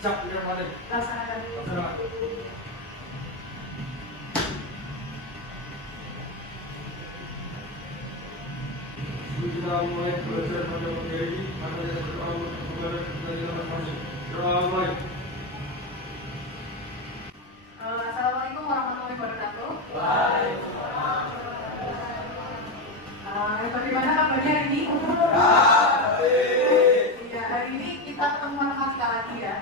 Cak, biar mana? Laksanakan. Kita mulai belajar pada materi ini, karena kita bertahu kepada kita masing-masing. Mulai. Assalamualaikum warahmatullahi wabarakatuh. Waalaikumsalam. Bagaimana kabarnya hari ini? Ya, hari ini kita ketemu matematika lagi ya.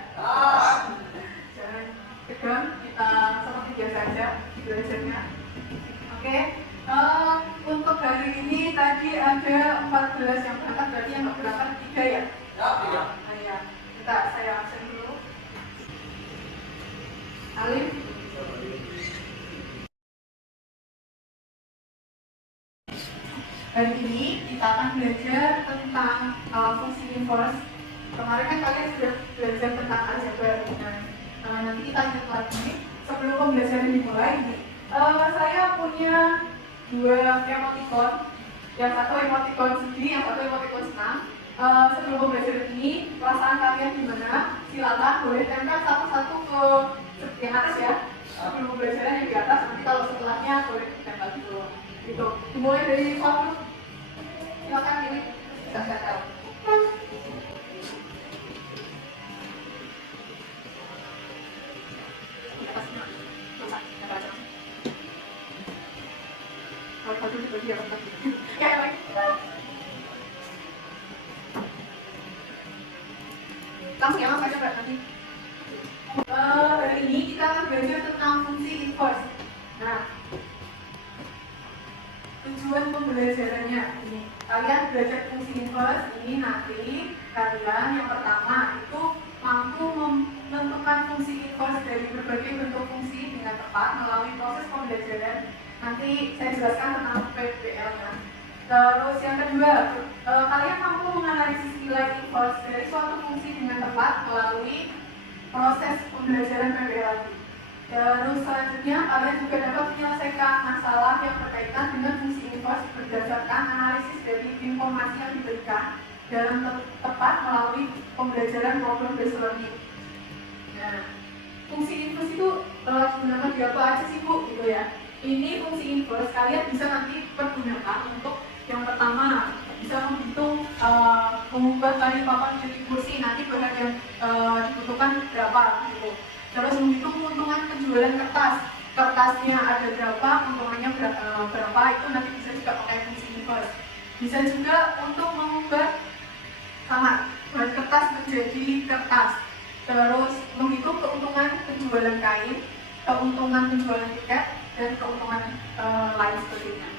Jangan tegang, kita seperti biasa aja belajarnya. Oke. Untuk hari ini tadi ada 14 yang berangkat, berarti yang nggak berangkat 3 ya? Ya, 3. Nah, ya. Saya absen dulu. Alim. Hari ini kita akan belajar tentang fungsi inverse. Kemarin kan kalian sudah belajar tentang aljabar. Nah, nanti kita lanjut lagi. Sebelum pembelajaran dimulai, saya punya 2 emoticon. Yang satu emoticon sedih, yang satu emoticon senang. Sebelum pembelajaran ini, perasaan kalian gimana? Silakan boleh tempel satu-satu ke yang atas ya. Sebelum pembelajaran yang di atas, nanti kalau setelahnya boleh tempel gitu. Gitu. Dimulai dari suatu. Silakan pilih. Bisa tempel. Langsung ya, saya coba nanti. Hari ini kita akan belajar tentang fungsi inverse. Nah, tujuan pembelajarannya ini, kalian belajar fungsi inverse ini nanti kalian yang pertama itu mampu menentukan fungsi inverse dari berbagai bentuk fungsi dengan tepat melalui proses pembelajaran. Nanti saya jelaskan tentang PBL-nya. Terus yang kedua, kalian mampu menganalisis nilai inverse dari suatu fungsi dengan tepat melalui proses pembelajaran PBL. Terus selanjutnya, kalian juga dapat menyelesaikan masalah yang berkaitan dengan fungsi inverse berdasarkan analisis dari informasi yang diberikan dalam tepat melalui pembelajaran problem based learning. Nah, fungsi inverse itu digunakan di apa aja sih Bu? Gitu ya. Ini fungsi inverse kalian bisa nanti pergunakan untuk yang pertama bisa menghitung mengubah tali papan menjadi kursi, nanti bahan yang dibutuhkan berapa gitu. Terus menghitung keuntungan penjualan kertasnya ada berapa, keuntungannya berapa, itu nanti bisa juga pakai fungsi inverse. Bisa juga untuk mengubah sama bahan kertas menjadi kertas. Terus menghitung keuntungan penjualan kain, keuntungan penjualan tiket, dan keuntungan lain sebagainya.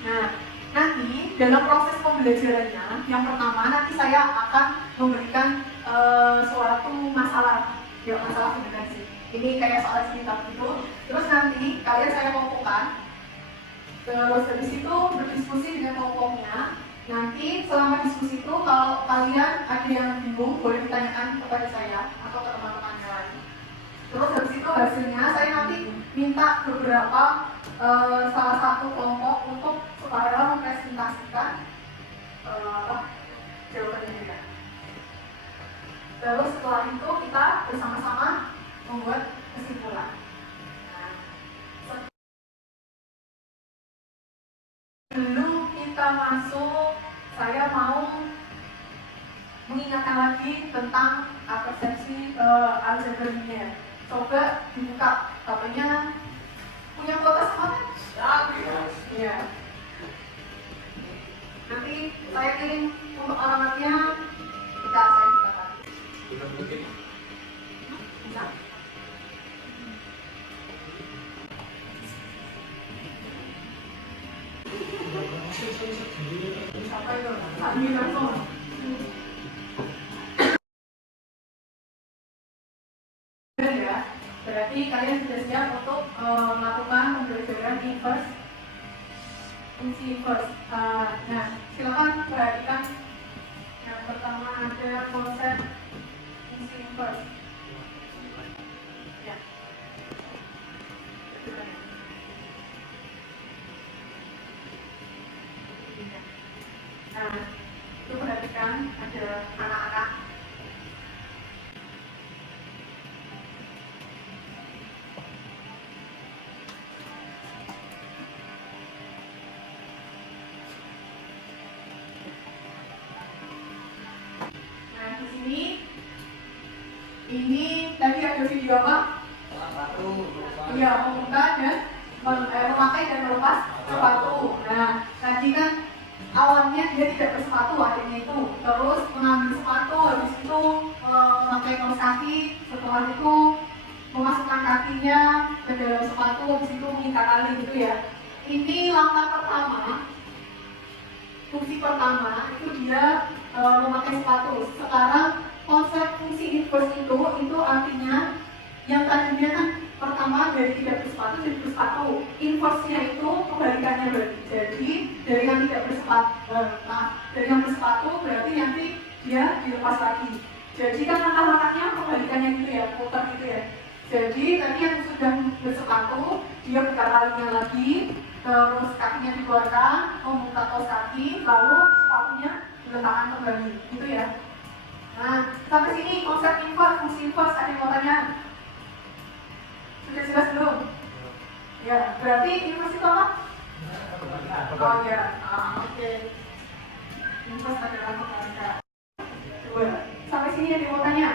Nah, nanti dalam proses pembelajarannya, yang pertama nanti saya akan memberikan suatu masalah, ya masalah sebenarnya sih. Ini kayak soal cerita gitu. Terus nanti kalian saya kelompokkan. Terus dari situ berdiskusi dengan kelompoknya. Nanti selama diskusi itu kalau kalian ada yang bingung boleh ditanyakan kepada saya atau ke teman-teman yang lain. Terus habis itu hasilnya saya nanti minta beberapa salah satu kelompok untuk supaya mempresentasikan jawabannya juga. Terus setelah itu kita bersama-sama membuat kesimpulan. Nah, sebelum kita masuk, saya mau mengingatkan lagi tentang persepsi aljabar linear. Coba dibuka HP-nya, punya kuota sama kan? Ya. Nanti saya kirim untuk alamatnya, kita saya bukakan. Bisa. Apa itu? Sambil langsung. Ya, berarti kalian sudah siap untuk melakukan pembelajaran inverse, fungsi inverse. Nah, silakan perhatikan yang pertama ada konsep fungsi inverse. Ya. Nah, itu perhatikan ada anak-anak di sini ini tadi ada video apa? Iya, membuka dan memakai dan melepas sepatu. Nah, tadi kan awalnya dia tidak bersepatu akhirnya itu, terus mengambil sepatu, habis itu memakai kaos kaki, setelah itu memasukkan kakinya ke dalam sepatu, habis itu mengikat tali gitu ya. Ini langkah pertama, fungsi pertama itu dia memakai sepatu. Sekarang konsep fungsi inverse itu artinya yang tadinya kan pertama dari tidak bersepatu jadi bersepatu. Inverse-nya itu kebalikannya berarti. Jadi dari yang tidak bersepatu, dari yang bersepatu berarti nanti dia dilepas lagi. Jadi kan langkah-langkahnya kebalikannya gitu ya, putar gitu ya. Jadi tadi yang sudah bersepatu dia buka talinya lagi, terus kakinya dikeluarkan, membuka kaos kaki, lalu sepatunya diletakkan kembali, gitu ya. Nah, sampai sini konsep inverse, fungsi inverse ada yang mau tanya? Sudah jelas belum? Ya, berarti inverse itu apa? Oh ya, oke. Inverse adalah kebalikan. Coba, sampai sini ada yang mau tanya?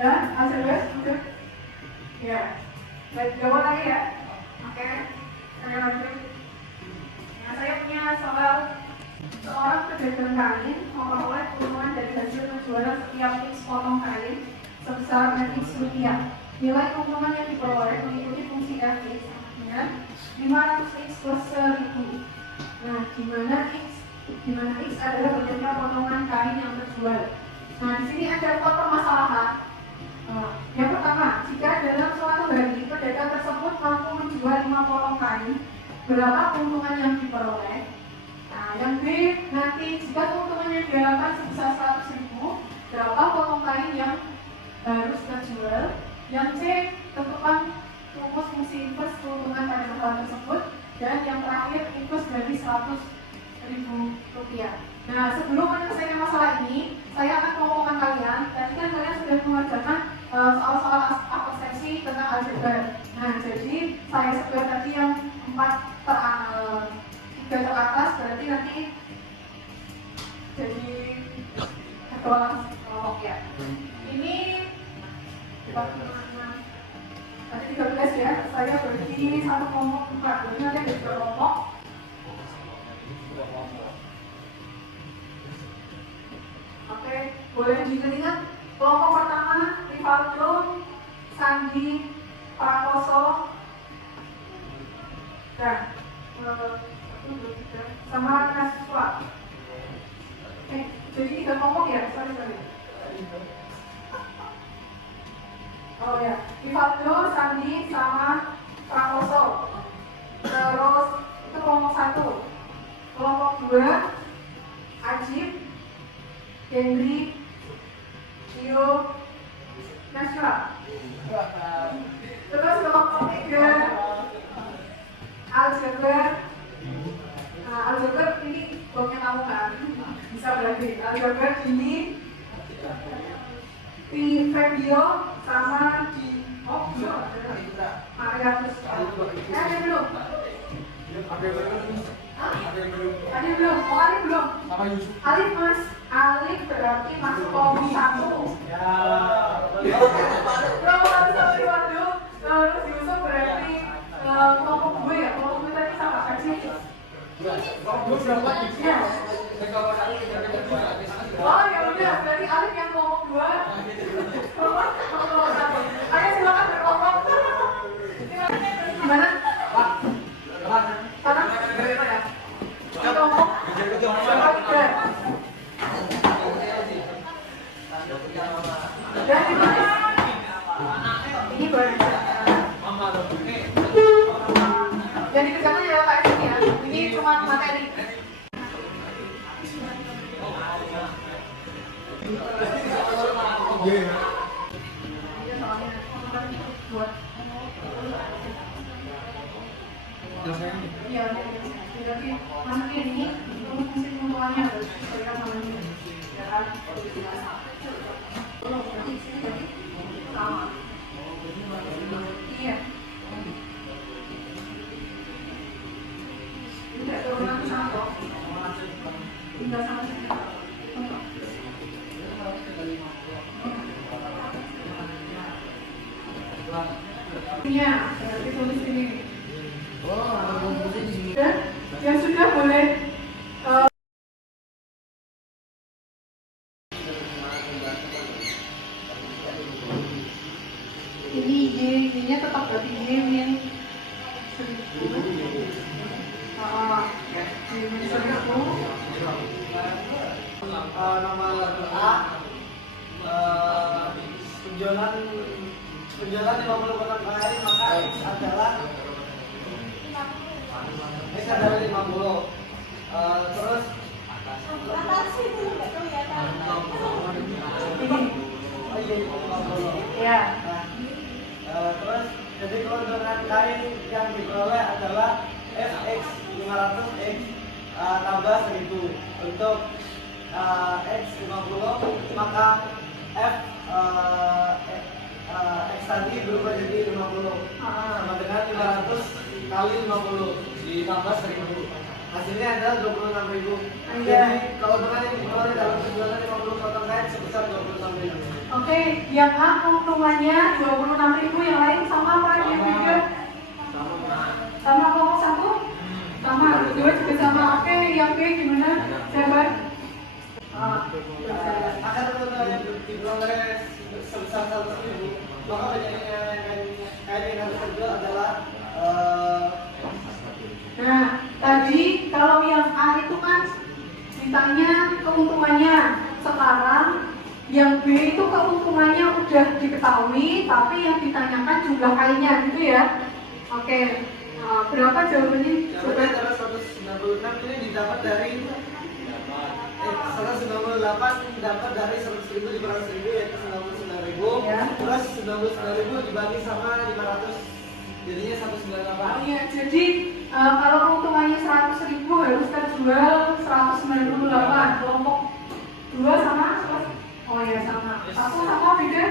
Ya, hasil tes, udah? Ya, baik, jawab lagi ya. Oke, saya lanjut. Nah, saya punya soal seorang pedagang kain memperoleh keuntungan dari hasil penjualan setiap X potong kain sebesar X rupiah. Nilai keuntungan yang diperoleh mengikuti fungsi Fx dengan 500 X plus 1000. Nah, di mana X adalah banyaknya potongan kain yang terjual. Nah, di sini ada 4 permasalahan. Yang pertama, jika dalam suatu hari pedagang tersebut mampu menjual 5 potong kain, berapa keuntungan yang diperoleh? Nah, yang B, nanti jika keuntungan yang diharapkan sebesar 100.000, berapa potong kain yang harus terjual? Yang C, tentukan rumus fungsi inverse keuntungan pada masalah tersebut. Dan yang terakhir, inverse dari 100.000 rupiah. Nah, sebelum menyelesaikan masalah ini, saya akan mengomongkan kalian. Tadi kan kalian sudah mengerjakan soal-soal abstraksi tentang aljabar. Nah, jadi saya sebut tadi yang 3 teratas berarti nanti jadi kelompok ya. Ini tadi 13 ya, saya berarti satu kelompok 4, berarti nanti ada 2 kelompok. Oke, boleh diingat. Kelompok pertama, Rivaldo, Sandi, Prakoso, dan sama mahasiswa. Jadi 3 kelompok ya, sorry. Oh ya, Rivaldo, Sandi, sama Prakoso. Terus itu kelompok 1. Kelompok 2, Ajib, Hendri, Tio, Nasra. Terus kelompok 3, aljabar. Nah, aljabar ini bloknya kamu kan? Bisa berarti aljabar ini di Febio sama di Mariatus. Ada belum? Ada belum? Oh, Alif belum? Alif mas, Alif berarti masuk kelompok 1. Kelompok 1 waduh. Terus Yusuf berarti kelompok 2 ya. Kelompok 2 tadi sama kan sih? Ya. Oh ya udah, berarti Alif yang kelompok 2. Kelompok 1. Ayo silakan berkelompok. Gimana? Sekarang berapa ya? Kelompok 3. Dan gimana? Ini baru. Yang dikerjakan ya kayak gini ya. Ini cuma materi. Iya, jadi masukin ini untuk fungsi keuntungannya sesuaikan sama ini. Ya kan? Sama. Iya. Tidak turunan sama kok. tinggal sama saja. Ya, berarti tulis ini. Dan yang sudah boleh ini Y-nya tetap berarti Y min 1000. Y min 1000. Nomor A, penjualan 50 kotak kali, maka X adalah 50. Terus Ya. terus jadi keuntungan kain yang diperoleh adalah Fx 500 X tambah 1000 untuk X 50, maka F X tadi berubah jadi 50 sama dengan 500 kali 50 ditambah 1000, hasilnya adalah 26.000. Jadi keuntungan yang diperoleh dalam penjualan 50 potong kain sebesar 26.000. Oke, yang A keuntungannya 26.000, yang lain sama apa? Yang tiga? Sama kelompok satu? Sama, dua juga sama. Oke, yang B gimana? Coba. Akan keuntungan yang diperoleh sebesar 100.000, maka banyaknya kain yang harus terjual adalah Nah, tadi kalau yang A itu kan ditanya keuntungannya. Sekarang yang B itu keuntungannya udah diketahui, tapi yang ditanyakan jumlah kainnya gitu ya. Oke, berapa jawabannya? jawabannya adalah 196. Ini didapat dari 198 dapat dari 100.000 dikurangi 1.000 yaitu 99.000. Ya. Terus 99.000 dibagi sama 500 jadinya 198. Oh iya, jadi kalau keuntungannya 100.000 harus terjual 198. Kelompok 2 sama? Oh ya sama. Satu sama beda?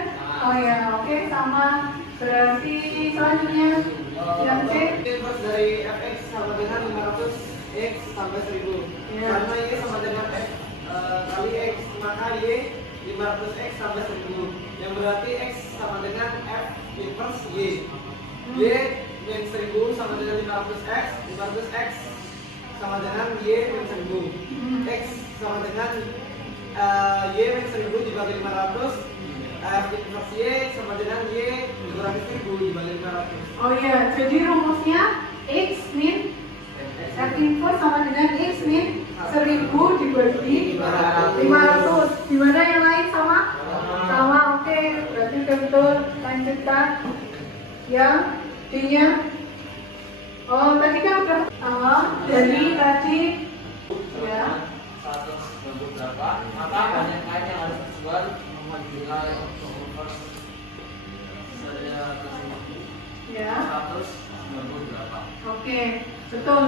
Oh ya, oke sama. Berarti selanjutnya yang C. Terus dari Fx sama dengan 500 X tambah 1000. Ya. Karena Y sama dengan X kali X, maka Y 500 X tambah 1000. Yang berarti X sama dengan F inverse Y. Y min 1000 sama dengan 500 X. 500 X sama dengan Y min 1000. X sama dengan Y min 1000 dibagi 500. F inverse Y sama dengan Y dikurangi 1000 dibagi 500. Oh iya, jadi rumusnya X min F inverse sama dengan X min 1000 dibagi 500. Gimana yang lain sama? Sama, oke. Berarti betul. Lanjutkan. Yang D-nya. Oh, tadi kan udah dari tadi ya. 190 berapa? Maka banyak kain yang harus dijual menjual Ya. 190 berapa? Oke, betul.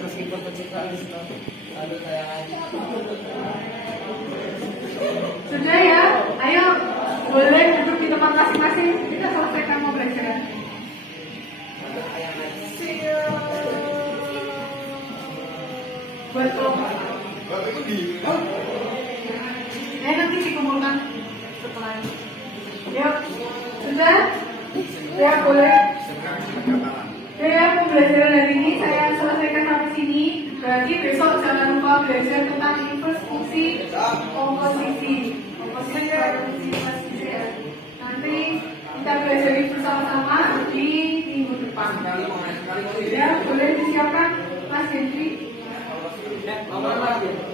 Meskipun penciptaan lalu tayangannya. Sudah ya, ayo boleh duduk di tempat masing-masing. Kita selesaikan pembelajaran. Buat kelompok. Nanti dikumpulkan setelah ini. Yuk, sudah? Ya boleh. Ya, pembelajaran hari ini saya selesaikan sampai sini. Berarti besok jangan lupa belajar tentang inverse fungsi komposisi. Ya. Nanti kita belajar bersama-sama di minggu depan. Ya, boleh disiapkan Mas Hendri. Nomor lagi.